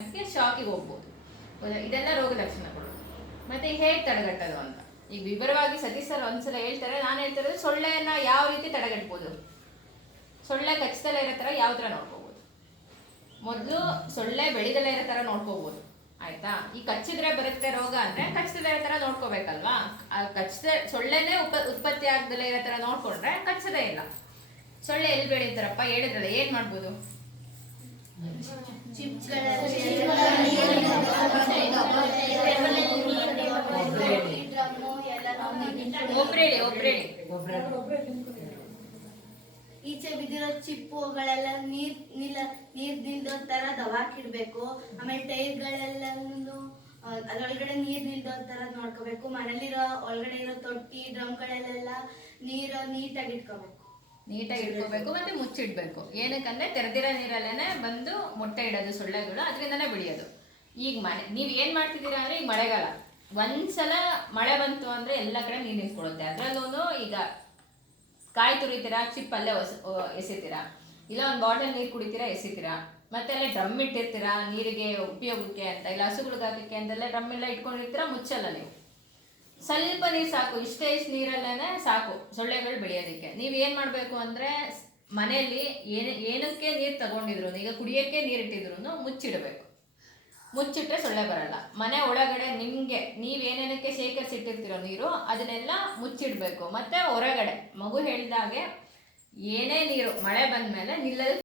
ಶಾಕಿಗೆ ಹೋಗ್ಬೋದು. ಇದೆಲ್ಲ ರೋಗ ಲಕ್ಷಣಗಳು. ಮತ್ತೆ ಹೇಗೆ ತಡೆಗಟ್ಟೋದು ಅಂತ ಈಗ ವಿವರವಾಗಿ ಸತೀಶ್ ಸರ್ ಒಂದ್ಸಲ ಹೇಳ್ತಾರೆ. ನಾನು ಹೇಳ್ತಿರೋದು ಸೊಳ್ಳೆಯನ್ನ ಯಾವ ರೀತಿ ತಡೆಗಟ್ಬೋದು, ಸೊಳ್ಳೆ ಕಚ್ಚದಲ್ಲೇ ಇರೋ ಥರ ಯಾವ ಥರ ನೋಡ್ಕೋಬೋದು. ಮೊದಲು ಸೊಳ್ಳೆ ಬೆಳಿದಲ್ಲೇ ಇರೋ ಥರ ನೋಡ್ಕೋಬೋದು, ಆಯ್ತಾ. ಈ ಕಚ್ಚಿದ್ರೆ ಬರುತ್ತೆ ರೋಗ ಅಂದರೆ ಕಚ್ಚದೇ ಇರೋ ಥರ ನೋಡ್ಕೋಬೇಕಲ್ವಾ. ಸೊಳ್ಳೆನೇ ಉತ್ಪತ್ತಿ ಆಗದಲ್ಲೇ ಇರೋ ಥರ ನೋಡ್ಕೊಂಡ್ರೆ ಕಚ್ಚದೇ ಇಲ್ಲ. ಸೊಳ್ಳೆ ಎಲ್ಲಿ ಬೆಳೀತಾರಪ್ಪ ಹೇಳಿದ್ರಲ್ಲ, ಏನು ಮಾಡ್ಬೋದು? ಈಚೆ ಬಿದ್ದಿರೋ ಚಿಪ್ಪುಗಳೆಲ್ಲ ನೀರ್ ನಿಲ್ದೋ ತರ ದವಾಕಿಡ್ಬೇಕು. ಆಮೇಲೆ ಟೈರ್ಗಳೆಲ್ಲೂ ಅದರೊಳಗಡೆ ನೀರ್ ನಿಲ್ದೋ ತರ ನೋಡ್ಕೋಬೇಕು. ಮನೇಲಿರೋ ಒಳಗಡೆ ಇರೋ ತೊಟ್ಟಿ ಡ್ರಮ್ಗಳಲ್ಲೆಲ್ಲ ನೀರು ನೀಟಾಗಿ ಇಟ್ಕೋಬೇಕು ಮತ್ತೆ ಮುಚ್ಚಿಡ್ಬೇಕು. ಏನಕ್ಕಂದ್ರೆ ತೆರೆದಿರೋ ನೀರಲ್ಲೇನೆ ಬಂದು ಮೊಟ್ಟೆ ಇಡೋದು ಸೊಳ್ಳೆಗಳು, ಅದರಿಂದನೇ ಬೆಳೆಯೋದು. ಈಗ ನೀವು ಏನು ಮಾಡ್ತಿದ್ದೀರಾ ಅಂದರೆ, ಈಗ ಮಳೆಗಾಲ ಒಂದ್ಸಲ ಮಳೆ ಬಂತು ಅಂದರೆ ಎಲ್ಲ ಕಡೆ ನೀರು ನಿಂತ್ಕೊಳ್ಳುತ್ತೆ. ಅದರಲ್ಲೂ ಈಗ ಕಾಯಿ ತುರಿತೀರಾ, ಚಿಪ್ಪಲ್ಲೇ ಎಸಿತೀರಾ, ಇಲ್ಲ ಒಂದು ಬಾಟಲ್ ನೀರು ಕುಡಿತೀರಾ ಎಸಿತೀರಾ, ಮತ್ತೆ ಅಲ್ಲೇ ಡ್ರಮ್ ಇಟ್ಟಿರ್ತೀರಾ ನೀರಿಗೆ ಉಪಯೋಗಕ್ಕೆ ಅಂತ, ಇಲ್ಲ ಹಸುಗಳಿಗೆ ಹಾಕಕ್ಕೆ ಅಂತೆಲ್ಲ ಡ್ರಮ್ ಎಲ್ಲ ಇಟ್ಕೊಂಡಿರ್ತೀರಾ, ಮುಚ್ಚಲ್ಲ ನೀವು. ಸ್ವಲ್ಪ ನೀರು ಸಾಕು, ಇಷ್ಟು ನೀರಲ್ಲೇ ಸಾಕು ಸೊಳ್ಳೆಗಳು ಬೆಳೆಯೋದಕ್ಕೆ. ನೀವು ಏನು ಮಾಡಬೇಕು ಅಂದರೆ, ಮನೆಯಲ್ಲಿ ಏನಕ್ಕೆ ನೀರು ತಗೊಂಡಿದ್ರು, ಈಗ ಕುಡಿಯೋಕ್ಕೆ ನೀರು ಇಟ್ಟಿದ್ರು ಮುಚ್ಚಿಡಬೇಕು. ಮುಚ್ಚಿಟ್ರೆ ಸೊಳ್ಳೆ ಬರಲ್ಲ. ಮನೆ ಒಳಗಡೆ ನಿಮಗೆ ನೀವೇನೇನಕ್ಕೆ ಶೇಖರಿಸಿಟ್ಟಿರ್ತೀರೋ ನೀರು ಅದನ್ನೆಲ್ಲ ಮುಚ್ಚಿಡಬೇಕು. ಮತ್ತು ಹೊರಗಡೆ ಮಗು ಹೇಳಿದಾಗೆ ಏನೇ ನೀರು ಮಳೆ ಬಂದ ಮೇಲೆ ನಿಲ್ಲಲು